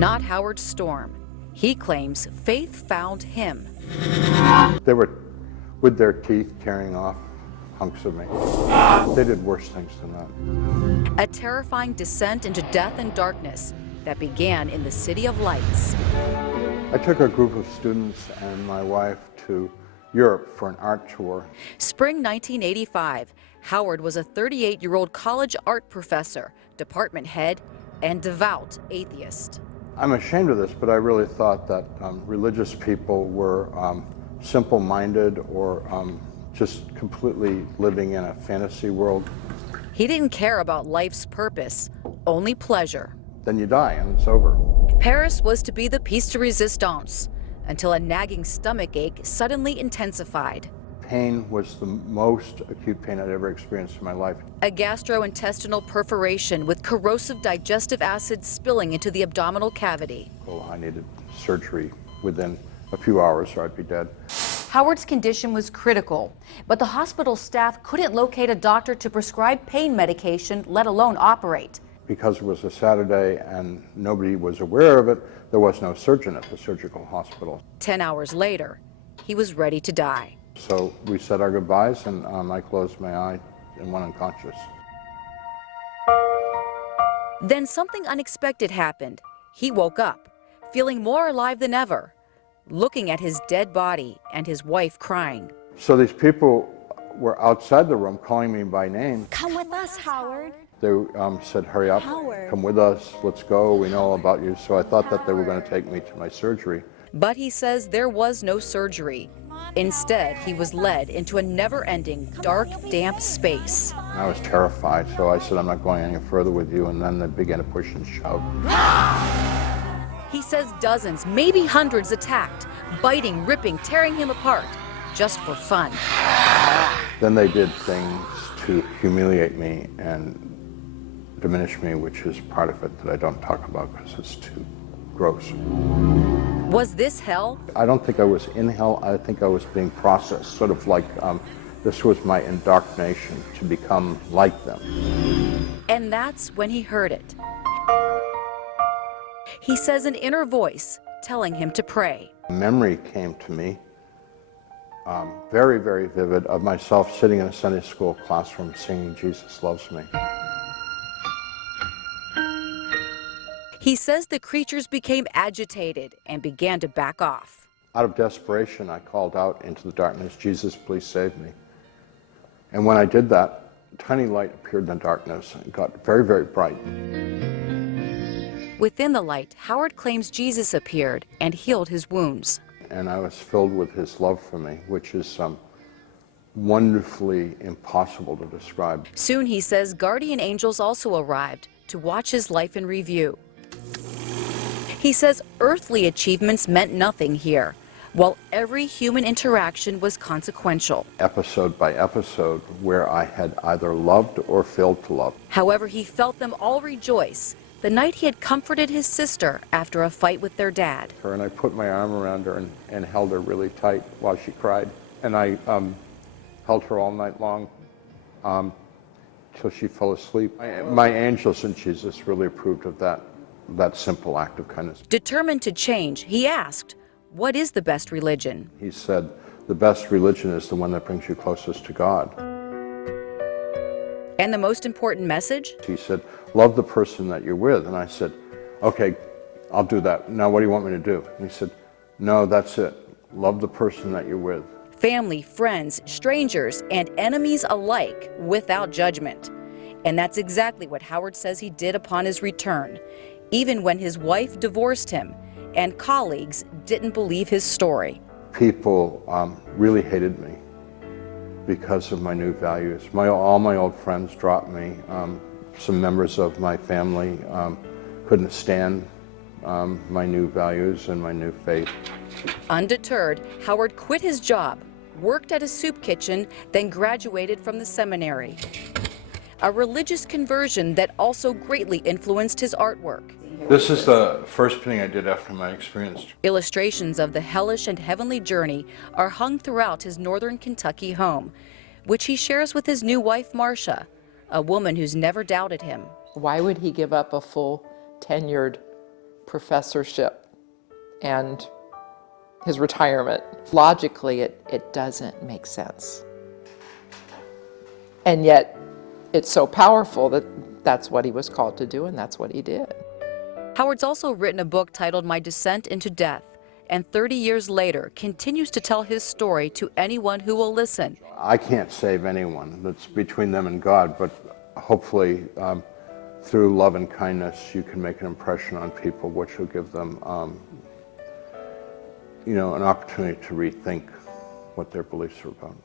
Not Howard Storm. He claims faith found him. They were with their teeth tearing off hunks of me. They did worse things than that. A terrifying descent into death and darkness that began in the City of Lights. I took a group of students and my wife to Europe for an art tour. Spring 1985, Howard was a 38-year-old college art professor, department head, and devout atheist. I'm ashamed of this, but I really thought that religious people were simple-minded or just completely living in a fantasy world. He didn't care about life's purpose, only pleasure. Then you die and it's over. Paris was to be the piece de resistance, until a nagging stomach ache suddenly intensified. Pain was the most acute pain I'd ever experienced in my life. A gastrointestinal perforation with corrosive digestive acid spilling into the abdominal cavity. Oh, I needed surgery within a few hours or I'd be dead. Howard's condition was critical, but the hospital staff couldn't locate a doctor to prescribe pain medication, let alone operate. Because it was a Saturday and nobody was aware of it, there was no surgeon at the surgical hospital. 10 hours later, he was ready to die. So we said our goodbyes and I closed my eye and went unconscious. Then something unexpected happened. He woke up, feeling more alive than ever, looking at his dead body and his wife crying. So these people were outside the room calling me by name. Come with us, Howard. They said, hurry up, Howard. Come with us, let's go, we know all about you. So I thought that they were going to take me to my surgery. But he says there was no surgery. Instead, he was led into a never-ending, dark, damp space. I was terrified, so I said, I'm not going any further with you, and then they began to push and shove. He says dozens, maybe hundreds attacked, biting, ripping, tearing him apart, just for fun. Then they did things to humiliate me and diminish me, which is part of it that I don't talk about because it's too gross. Was this hell? I don't think I was in hell. I think I was being processed, sort of like this was my indoctrination to become like them. And that's when he heard it. He says an inner voice telling him to pray. A memory came to me, very, very vivid, of myself sitting in a Sunday school classroom singing Jesus Loves Me. He says the creatures became agitated and began to back off. Out of desperation, I called out into the darkness, Jesus, please save me. And when I did that, a tiny light appeared in the darkness and got very, very bright. Within the light, Howard claims Jesus appeared and healed his wounds. And I was filled with his love for me, which is wonderfully impossible to describe. Soon, he says, guardian angels also arrived to watch his life in review. He says earthly achievements meant nothing here, while every human interaction was consequential. Episode by episode, where I had either loved or failed to love. However, he felt them all rejoice the night he had comforted his sister after a fight with their dad. And I put my arm around her and held her really tight while she cried. And I held her all night long till she fell asleep. My angels and Jesus really approved of that simple act of kindness. Determined to change, he asked, what is the best religion? He said, the best religion is the one that brings you closest to God. And the most important message? He said, love the person that you're with. And I said, okay, I'll do that. Now what do you want me to do? And he said, no, that's it. Love the person that you're with. Family, friends, strangers, and enemies alike without judgment. And that's exactly what Howard says he did upon his return, even when his wife divorced him and colleagues didn't believe his story. People really hated me because of my new values. All my old friends dropped me. Some members of my family couldn't stand my new values and my new faith. Undeterred, Howard quit his job, worked at a soup kitchen, then graduated from the seminary. A religious conversion that also greatly influenced his artwork. This is the first painting I did after my experience. Illustrations of the hellish and heavenly journey are hung throughout his northern Kentucky home, which he shares with his new wife, Marcia, a woman who's never doubted him. Why would he give up a full tenured professorship and his retirement. Logically, it doesn't make sense. And yet, it's so powerful that that's what he was called to do, and that's what he did. Howard's also written a book titled My Descent into Death, and 30 years later continues to tell his story to anyone who will listen. I can't save anyone. That's between them and God, but hopefully through love and kindness you can make an impression on people, which will give them you know, an opportunity to rethink what their beliefs are about.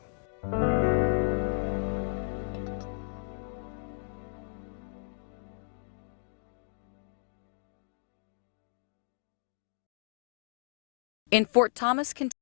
In Fort Thomas, Kentucky,